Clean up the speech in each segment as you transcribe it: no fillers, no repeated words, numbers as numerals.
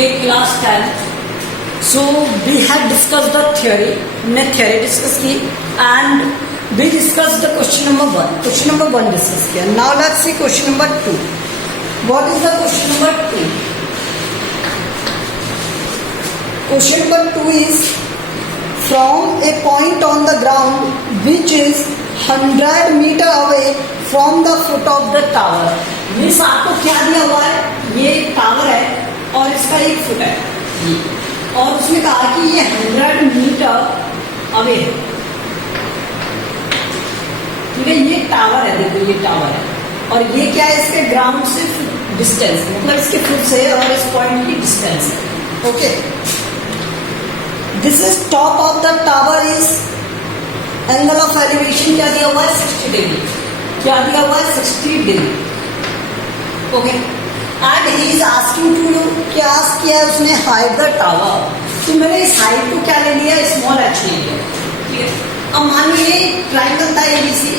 Okay, class 10. So we had discussed the theory. हमने theory discuss की and we discussed the question number 1. Question number 1 discuss किया. Now let's see question number 2. What is the question number 2? Question number 2 is from a point on the ground which is 100 meter away from the foot of the tower. Means आपको क्या दिया हुआ है, ये tower है और इसका 1 foot है और उसने कहा कि ये 100 मीटर अवे है. ठीक है, ये टावर है, देखो ये टावर है और ये क्या है, इसके ग्राउंड से डिस्टेंस, मतलब इसके फुट से और इस पॉइंट की डिस्टेंस है. Okay, this is top of the tower is angle of elevation क्या दिया हुआ है, 60 डिग्री. क्या दिया हुआ है, 60 degree. Okay, and he is asking to you, क्या आस्क किया है उसने, हाइट द टावर. तो मैंने इस हाइट को क्या ले लिया, स्मॉल एच ले लिया. ठीक है, अब मान लो ये ट्राइंगल था एबीसी,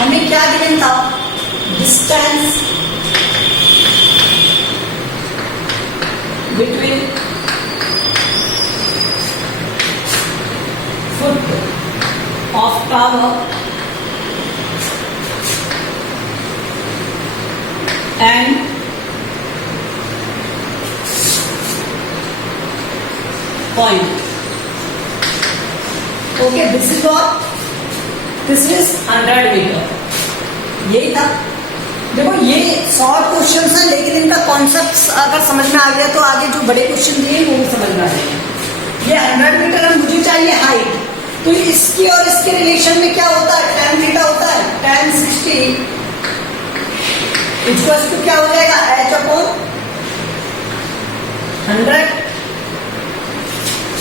हमें क्या गिवन था, distance between foot of tower and point. Okay, this is what, this is 100 meter. यही था. देखो ये शॉर्ट क्वेश्चन है लेकिन इनका कॉन्सेप्ट अगर समझ में आ गया तो आगे जो बड़े क्वेश्चन दिए वो भी समझ में आ जाएंगे. ये 100 मीटर है, मुझे चाहिए हाइट, तो इसकी और इसके रिलेशन में क्या होता है, tan थीटा होता है. tan 60 इक्वल्स टू क्या हो जाएगा, h अपॉन 100.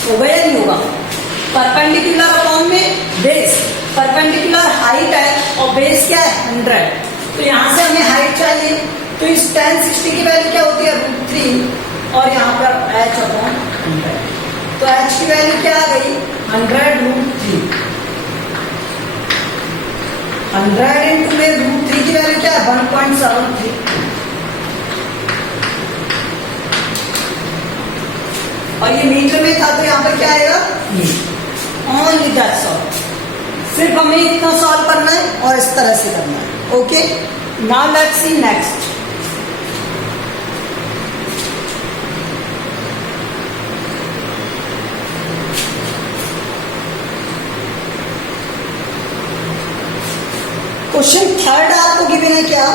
होगा या नहीं होगा, परपेंडिकुलर अपॉन में बेस, परपेंडिकुलर हाइट है और बेस क्या है 100. तो यहां से हमें हाइट चाहिए, तो इस tan 60 की वैल्यू क्या होती है, √3 और यहाँ पर h अपॉन 100. तो h की वैल्यू क्या आ गई, 100√3. 100 इंटू में √3 की वैल्यू क्या है, 1.73. और ये मीटर में था तो यहाँ पर क्या आएगा, ओनली दैट्स ऑल. सिर्फ हमें इतना सॉल्व करना है और इस तरह से करना है. Okay, now let's see next. Question third आपको गिवन है क्या,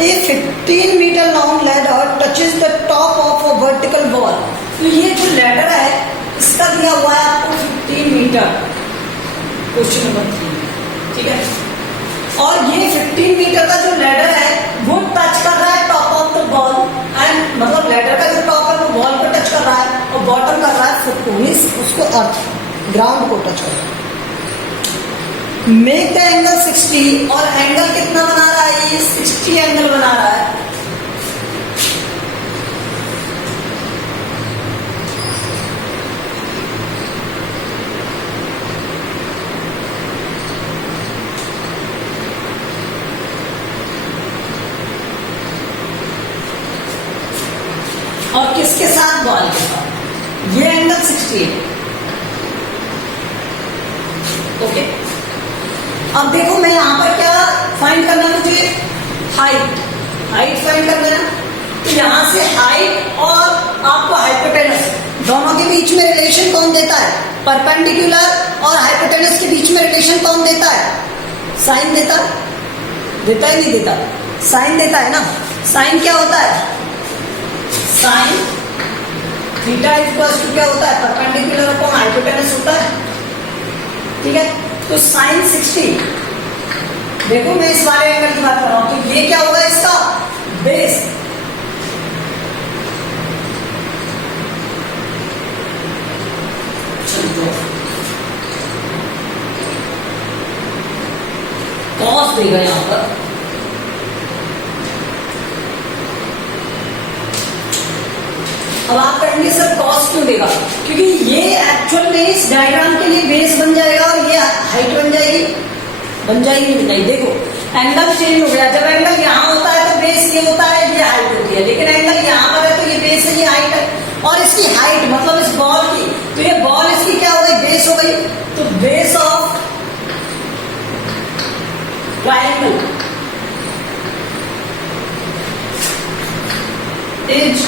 a 15 metre long ladder touches the top of a vertical wall. तो ये जो लैडर है इसका दिया हुआ है आपको 15 मीटर, क्वेश्चन नंबर 3. ठीक है, और ये 15 मीटर का जो लैडर है वो टच कर रहा है top of the wall, and मतलब लैडर का जो टॉप है वो वॉल को टच कर रहा है और बॉटम कर रहा है फुट को, मीन्स उसको अर्थ ग्राउंड को टच कर रहा है. मेक द एंगल 60, और एंगल कितना बना रहा है, ये 60 एंगल बना रहा है. और किसके साथ, बॉल के साथ. ये एंगल 60 है. ओके, अब देखो मैं यहां पर क्या फाइंड करना है, मुझे हाइट फाइंड करना है. तो यहां से हाइट और आपको हाइपोटेनस दोनों के बीच में रिलेशन कौन देता है, परपेंडिकुलर और हाइपोटेनस के बीच में रिलेशन कौन देता है, साइन देता है नहीं देता, साइन देता है ना. साइन क्या होता है, साइन थीटा इक्वल्स टू क्या होता है, परपेंडिकुलर अपॉन हाइपोटेनस होता है. ठीक है, तो साइन 60, देखो मैं इस वाले एंगल की बात कर रहा हूं, तो ये क्या होगा, इसका बेस. कॉस देगा यहां पर, अब आप कहेंगे सर कॉस क्यों देगा, क्योंकि ये एक्चुअल में इस डायग्राम के लिए बेस बन जाएगा और ये हाइट बन जाएगी. नहीं. देखो एंगल चेंज हो गया, जब एंगल यहाँ होता है तो बेस ये होता है, ये हाइट होती है, लेकिन एंगल यहाँ पर है तो ये बेस है, ये हाइट है. और इसकी हाइट मतलब इस बॉल की, तो ये बॉल इसकी क्या हो गई, बेस हो गई। तो base of triangle is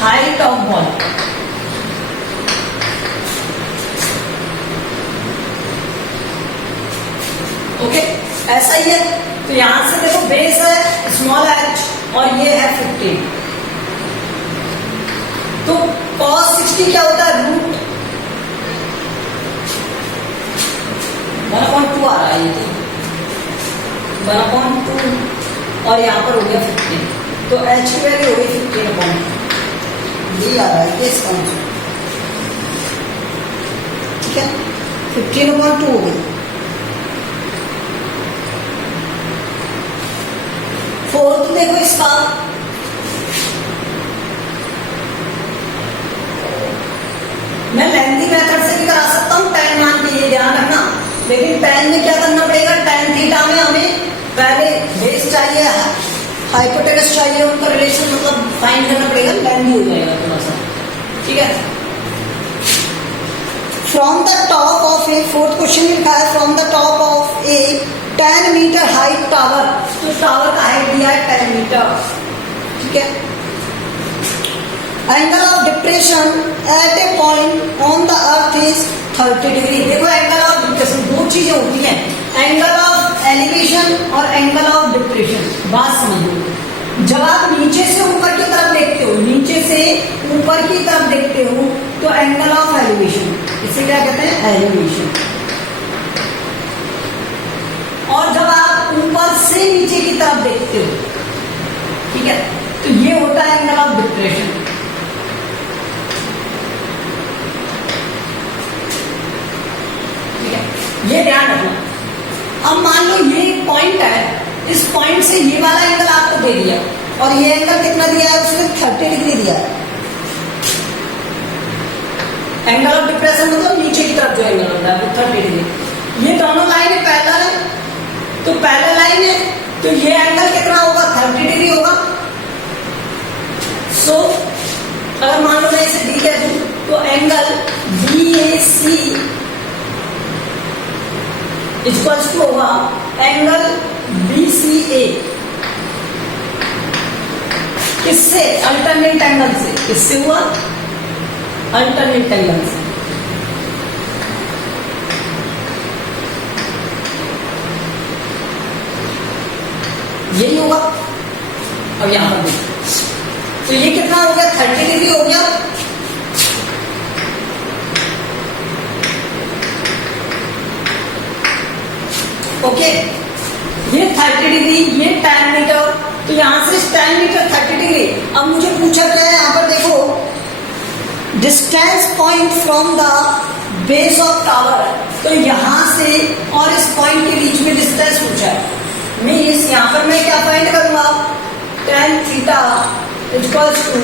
height of ball. Okay, ऐसा ही है। तो यहां से देखो बेस है स्मॉल h और ये है 15। तो cos 60 क्या होता है, रूट 1/2 आ रहा है ये, तो 1/2 और यहां पर हो गया 15। तो h की वैल्यू हो गई 15/2। ये आ रहा है केस काउंट, ठीक है, 15/2 हो गई। फोर्थ देखो इसका, मैं लेंथी मेथड से भी करा सकता हूं tan मान के, ये ध्यान रखना। लेकिन tan में क्या करना पड़ेगा, tan थीटा में हमें पहले बेस चाहिए, हाइपोटेनस चाहिए, उनका रिलेशन मतलब फाइंड करना पड़ेगा, लेंथी हो जाएगा थोड़ा सा, ठीक है। From the top of a, fourth question लिखा है, from the top of a 10 metre height tower, तो टावर का हाइट दिया है 10 मीटर, ठीक है। Angle of depression at a point on the earth is 30 degree. देखो एंगल ऑफ डिप्रेशन दो चीजें होती हैं, एंगल ऑफ एलिवेशन और एंगल ऑफ डिप्रेशन। बात समझो, जब आप नीचे से ऊपर की तरफ देखते हो, नीचे से ऊपर की तरफ देखते हो तो एंगल ऑफ एलिवेशन, इसे क्या कहते हैं, एलिवेशन। और जब आप ऊपर से नीचे की तरफ देखते हो, ठीक है, तो ये होता है एंगल ऑफ डिप्रेशन। ठीक है, ये ध्यान रखना। अब मान लो ये एक पॉइंट है, इस पॉइंट से ये वाला एंगल आपको दे दिया और ये एंगल कितना दिया है, उसने 30 डिग्री दिया है। एंगल ऑफ डिप्रेशन मतलब नीचे की तरफ जो एंगल होता है वो 30 डिग्री। ये दोनों लाइन पैरेलल है, तो पैरेलल लाइन है, तो ये एंगल कितना होगा, 30 डिग्री होगा। सो अगर मान लो मैं इसे डी कह दूं तो एंगल BAC इक्वल्स टू होगा एंगल BCA, किससे, अल्टरनेट एंगल से। किससे हुआ, अल्टरनेट एंगल से। यही होगा। अब यहां पर देखो, तो ये कितना हो गया, 30 डिग्री हो गया। ओके, ये 30 डिग्री, ये 10 मीटर, तो यहां से 10 मीटर 30 डिग्री। अब मुझे पूछा क्या है, यहां पर देखो distance point from the base of tower, तो यहां से और इस पॉइंट के बीच में डिस्टेंस पूछा है। मीन्स यहां पर मैं क्या फाइंड करूंगा, tan theta equals to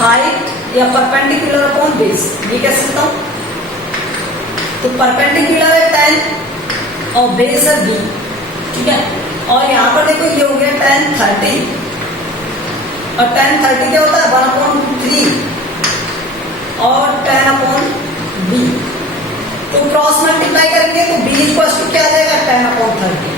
height या परपेंडिकुलर अपॉन बेस, ये कह सकता हूं। तो परपेंडिकुलर है 10 और बेस है b, ठीक है। और यहां पर देखो ये हो गया tan 30 और tan 30 क्या होता है, 1/3 और 10/b। तो क्रॉस मल्टीप्लाई करेंगे तो b इक्वल्स टू क्या आ जाएगा, 10/30।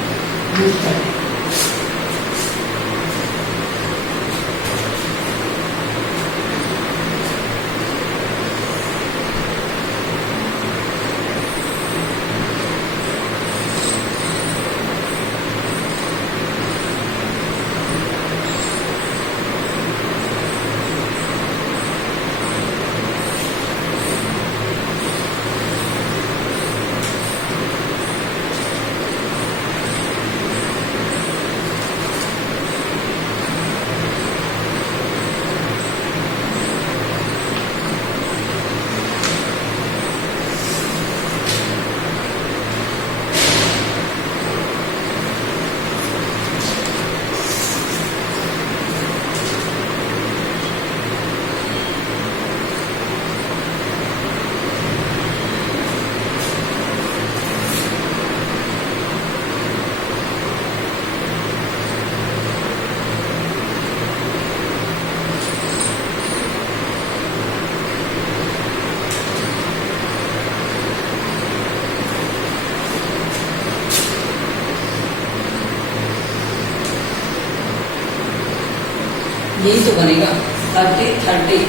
यही तो बनेगा 30 30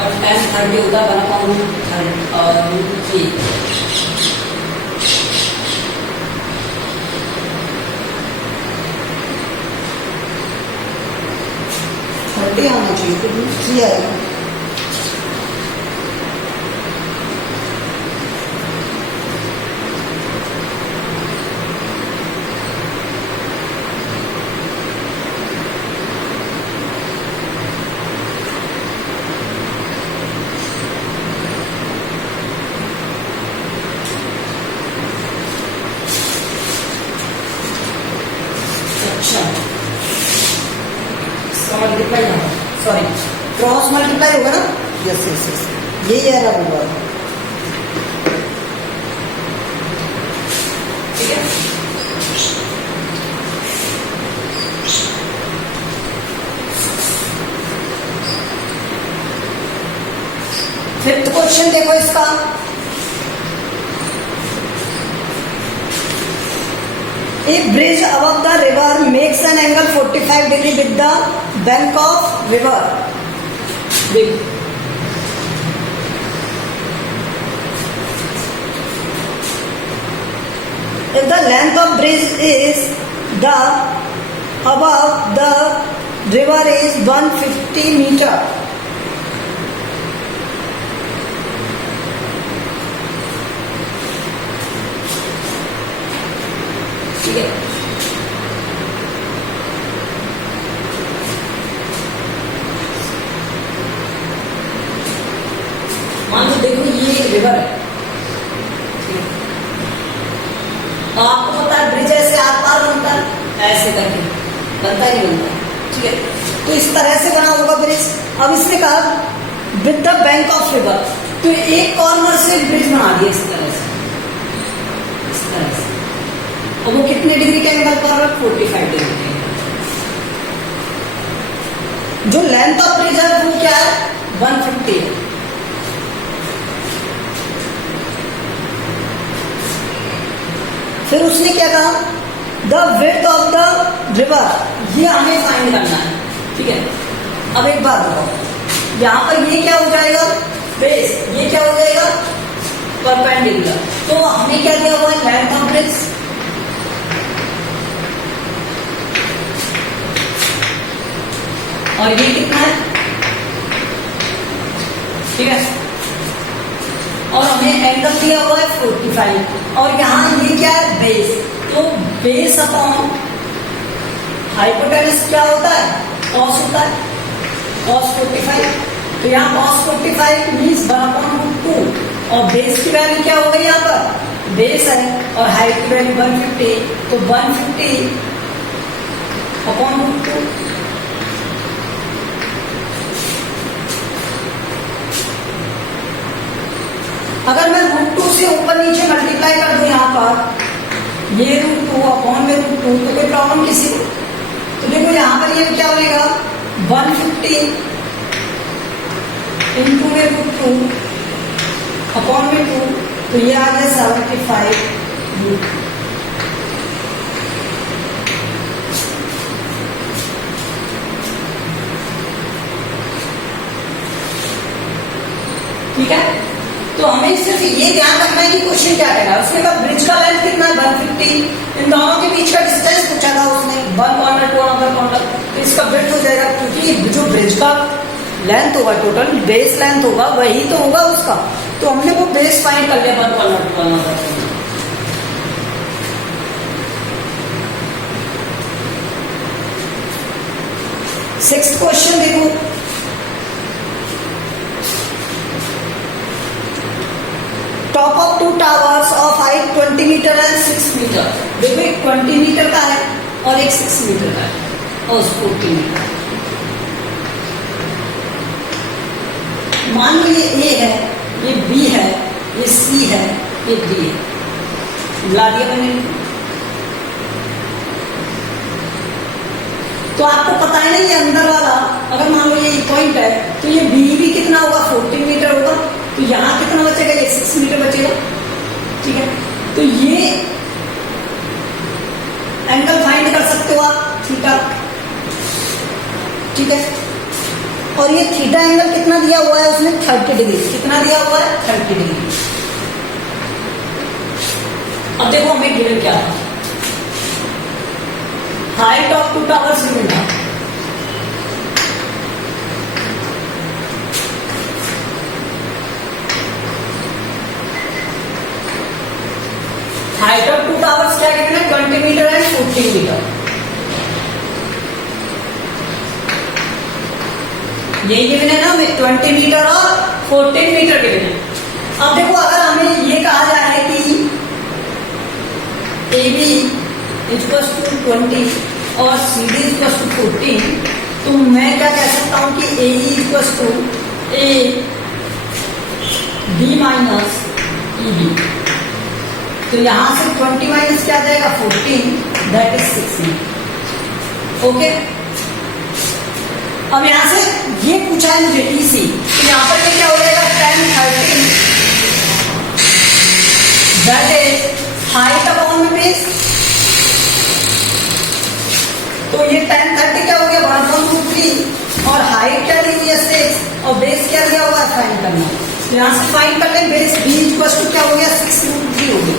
और 10 30 होगा 1/3। 30 आना चाहिए तो 3 आएगा। मल्टीप्लाई होगा, सॉरी क्रॉस मल्टीप्लाई होगा ना। यस यस यस, यही आ रहा होगा। ठीक है, फिफ्थ क्वेश्चन देखो इसका। A bridge above the river makes an angle 45 degree with the bank of river. If the length of bridge is the above the river is 150 meter. ठीक है, मान लो देखो ये रिवर है, आपको पता है ब्रिज ऐसे आर पार बनता है, ऐसे करके बनता ही बनता है। ठीक है, तो इस तरह से बना होगा ब्रिज। अब इसने कहा with the bank of river, तो एक कॉर्नर से ब्रिज बना दिया इस तरह से, इस तरह से। और वो कितने डिग्री का एंगल पर? 45 डिग्री का। जो लेंथ ऑफ ब्रिज है वो क्या है? 150 है। फिर उसने क्या कहा? The width of the river, ये हमें फाइंड करना है। ठीक है, अब एक बात बताओ, यहां पर ये क्या हो जाएगा? बेस। ये क्या हो जाएगा? परपेंडिकुलर। तो हमें क्या दिया हुआ है? Length of bridge. और ये कितना है? ठीक है, और हमें एंगल दिया हुआ है 45, और यहाँ ये क्या है? बेस। तो बेस अपॉन हाइपोटेनस क्या होता है? कॉस होता है, कॉस 45। तो यहाँ कॉस 45 मीन्स 1/2, और बेस की वैल्यू क्या हो गई? यहाँ पर बेस है और हाइट की वैल्यू 150, तो 150 अपॉन √2। अगर मैं √2 से ऊपर नीचे मल्टीप्लाई कर दूं यहाँ पर, ये √2 अपॉन में √2, तो कोई प्रॉब्लम किसी को? तो देखो यहाँ पर ये क्या बनेगा? 150 इंटू में √2 अपॉन में 2, तो ये आ गया 75 √2। ठीक है, तो हमें सिर्फ ये ध्यान रखना है कि क्वेश्चन क्या कह रहा है। उसके बाद ब्रिज का लेंथ कितना है? 150। इन दोनों के बीच का डिस्टेंस पूछा था उसने, 1 कॉर्नर टू अनदर कॉर्नर, तो इसका ब्रिज हो जाएगा, क्योंकि जो ब्रिज का लेंथ होगा, टोटल बेस लेंथ होगा, वही तो होगा उसका। तो हमने वो बेस फाइंड कर लिया 1 corner to another. Sixth question देखो, top of 2 towers of height 20 metre and 6 metre. देखो एक 20 मीटर का है और एक 6 मीटर का है, और 40 मीटर। मान लो ये A है, ये B है, ये C है, ये D है। ला दिया मैंने। तो आपको पता है ना ये अंदर वाला, अगर मान लो ये पॉइंट है, तो ये B भी कितना होगा? 40 मीटर होगा। तो यहां कितना बचेगा? ये 6 मीटर बचेगा। ठीक है, तो ये एंगल फाइंड कर सकते हो आप, थीटा। ठीक है, और ये थीटा एंगल कितना दिया हुआ है उसने 30 डिग्री। कितना दिया हुआ है 30 डिग्री। अब देखो हमें गिवन क्या था, हाइट ऑफ 2 टावर्स गिवन था। हाइट ऑफ 2 टावर्स क्या गिवन है 20 मीटर एंड 14 मीटर। यही गिवन है ना हमें 20 मीटर और 14 मीटर गिवन है। अब देखो अगर हमें ये कहा जाए कि AB इक्वल्स टू 20 और CD इक्वल्स टू 14, तो मैं क्या कह सकता हूं कि AE equals to AB minus EB। तो यहां से 20 माइनस क्या जाएगा 14, दैट इज 16। ओके, अब यहां से ये पूछा है मुझे EC, तो यहां पर ये क्या हो जाएगा 10 13, that is height upon base. तो ये 10 30 क्या हो गया 1/3 और हाइट क्या दी हुई है 6 और बेस क्या दिया हुआ है फाइंड करना। तो यहां से फाइंड कर लें बेस B इक्वल टू क्या हो गया 6√3 हो गया।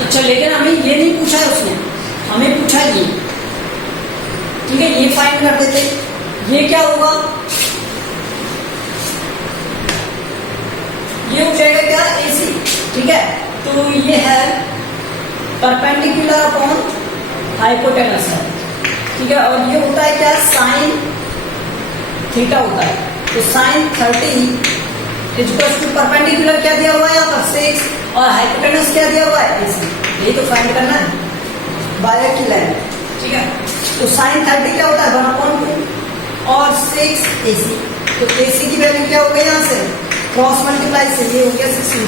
अच्छा, लेकिन हमें ये नहीं पूछा है उसने, हमें पूछा ये, ठीक है, ये फाइंड कर देते। ये क्या होगा, ये हो जाएगा क्या AC, ठीक है। तो ये है परपेंडिकुलर अपॉन हाइपोटेनस है, ठीक है, और ये होता है क्या साइन थीटा होता है। तो साइन 30 इक्वल्स टू परपेंडिकुलर क्या दिया हुआ है यहाँ पर 6 और हाइपोटेनस क्या दिया हुआ है AC। यही तो फाइंड करना है बाय की लाइन, ठीक है। तो साइन 30 क्या होता है 1/2 और 6 AC। तो AC की वैल्यू क्या हो गई यहाँ से क्रॉस मल्टीप्लाई से ये हो गया 6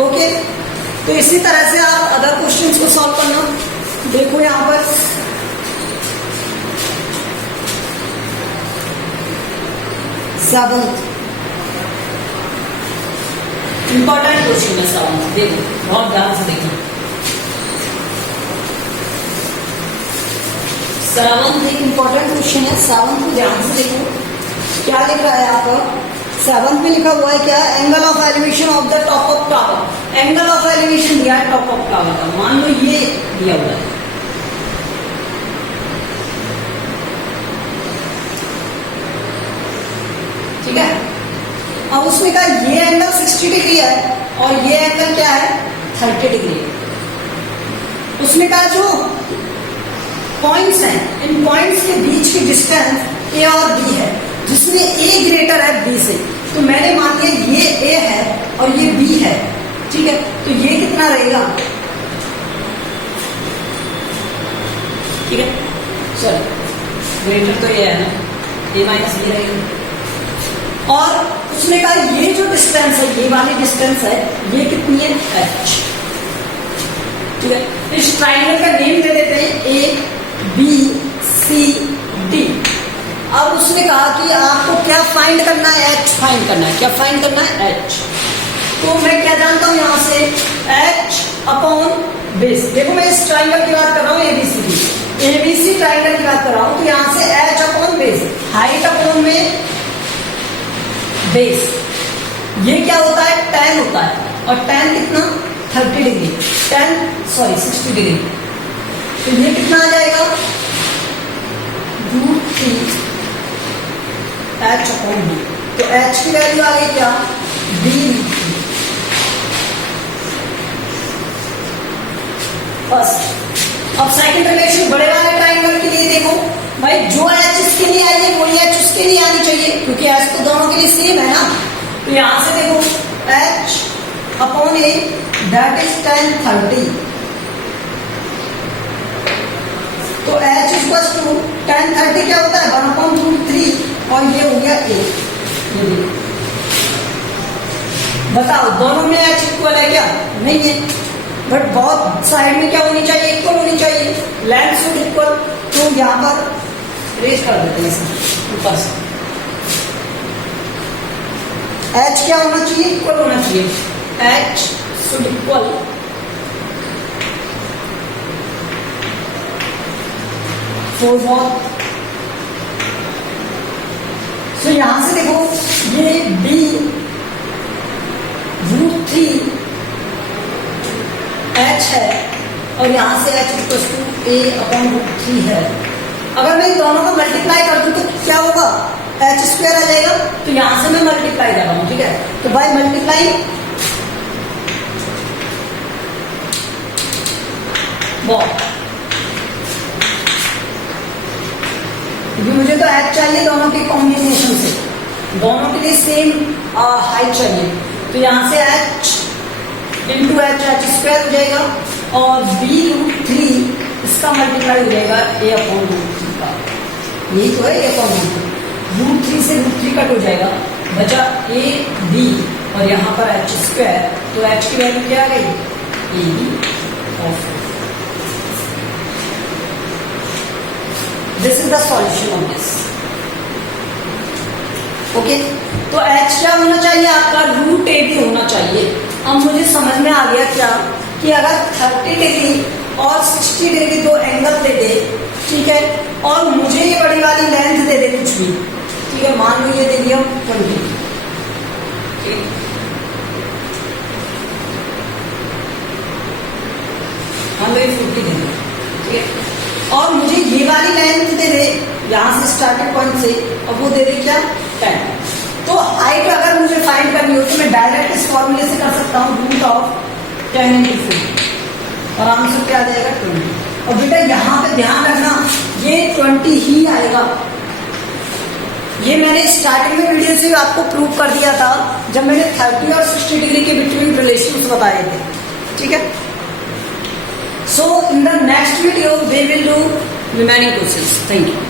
ओके। तो इसी तरह से आप अदर क्वेश्चंस को सॉल्व करना। देखो यहाँ पर सेवंथ इंपॉर्टेंट क्वेश्चन है सेवंथ, देखो बहुत ध्यान से देखो। सेवंथ एक इंपॉर्टेंट क्वेश्चन है, सेवंथ को ध्यान से देखो क्या लिख रहा है यहाँ पर। सेवंथ में लिखा हुआ है क्या angle of elevation of the top of tower. Angle of elevation दिया है टॉप ऑफ टावर का, मान लो ये दिया हुआ है, ठीक है। अब उसने कहा ये एंगल 60 डिग्री है और ये एंगल क्या है 30 डिग्री। उसने कहा जो पॉइंट्स हैं इन पॉइंट्स के बीच की डिस्टेंस A और B है, जिसमें A ग्रेटर है B से। तो मैंने मान लिया ये A है और ये B है, ठीक है। तो ये कितना रहेगा, ठीक है, चलो ग्रेटर तो ये है ना, A माइनस B रहेगा। और उसने कहा ये जो डिस्टेंस है ये वाली डिस्टेंस है ये कितनी है H, ठीक है। इस ट्राइंगल का नेम दे देते हैं ABCD। अब उसने कहा कि आपको क्या फाइंड करना है H फाइंड करना है। क्या फाइंड करना है H। तो मैं क्या जानता हूं यहां से H अपॉन बेस। देखो मैं इस ट्राइंगल की बात कर रहा हूं ABC ट्राइंगल की बात कर रहा हूं। तो यहां से H upon base, height upon में बेस, ये क्या होता है tan होता है और tan कितना 30 डिग्री, 60 डिग्री। तो ये कितना आ जाएगा √3 H अपॉन B। तो H की वैल्यू आ गई क्या B। फर्स्ट। अब सेकंड रिलेशन बड़े वाले ट्राइंगल के लिए देखो भाई, जो H इसके लिए आई है वही H उसके लिए आनी चाहिए, क्योंकि H तो दोनों के लिए सेम है ना। तो यहां से देखो H upon A that is tan 30 tan 30 क्या होता है 1/√3 और ये हो गया 1। ये देखो, बताओ दोनों में h इक्वल है क्या? नहीं है, बट बहुत साइड में क्या होनी चाहिए? इक्वल होनी चाहिए, लेंथ शुड इक्वल। तो यहाँ पर रेज कर देते हैं इसमें ऊपर से, h क्या होना चाहिए? इक्वल होना चाहिए, h should equal four watt. So यहां से देखो ये b√3 h है और यहां से h इक्वल टू a/√3 है। अगर मैं इन दोनों को मल्टीप्लाई कर दूं तो क्या होगा? h² आ जाएगा। तो यहां से मैं मल्टीप्लाई कर रहा हूं, ठीक है? तो बाय मल्टीप्लाई वॉट, मुझे तो h चाहिए दोनों के कॉम्बिनेशन से, दोनों के लिए सेम हाइट चाहिए। तो यहां से h इंटू h² हो जाएगा और b√3 इसका मल्टीप्लाई हो जाएगा a/√3 का। यही तो है a/√3 से √3 कट हो जाएगा, बचा a b और यहाँ पर h²। तो h की वैल्यू क्या आ गई? ab/4। This is the solution of this. Okay, तो h क्या होना चाहिए आपका? √ab होना चाहिए। अब मुझे समझ में आ गया क्या कि अगर 30 डिग्री और 60 डिग्री दो एंगल दे दे, ठीक है, और मुझे ये बड़ी वाली लेंथ दे दे कुछ भी, ठीक है, मान लो ये दे दिया 20, मान लो ये 50 दे दिया, ठीक है, और मुझे ये वाली लेंथ दे दे यहां से स्टार्टिंग पॉइंट से, और वो दे दे क्या? 10। तो हाइट अगर मुझे फाइंड करनी हो तो मैं डायरेक्ट इस फॉर्मूले से कर सकता हूँ, √10 × 4 और आंसर क्या आ जाएगा? 20। और बेटा यहाँ पे ध्यान रखना ये 20 ही आएगा। ये मैंने स्टार्टिंग में वीडियो से आपको प्रूव कर दिया था जब मैंने 30 और 60 डिग्री के बिटवीन रिलेशंस बताए थे, ठीक है। So in the next video we will do remaining questions. Thank you.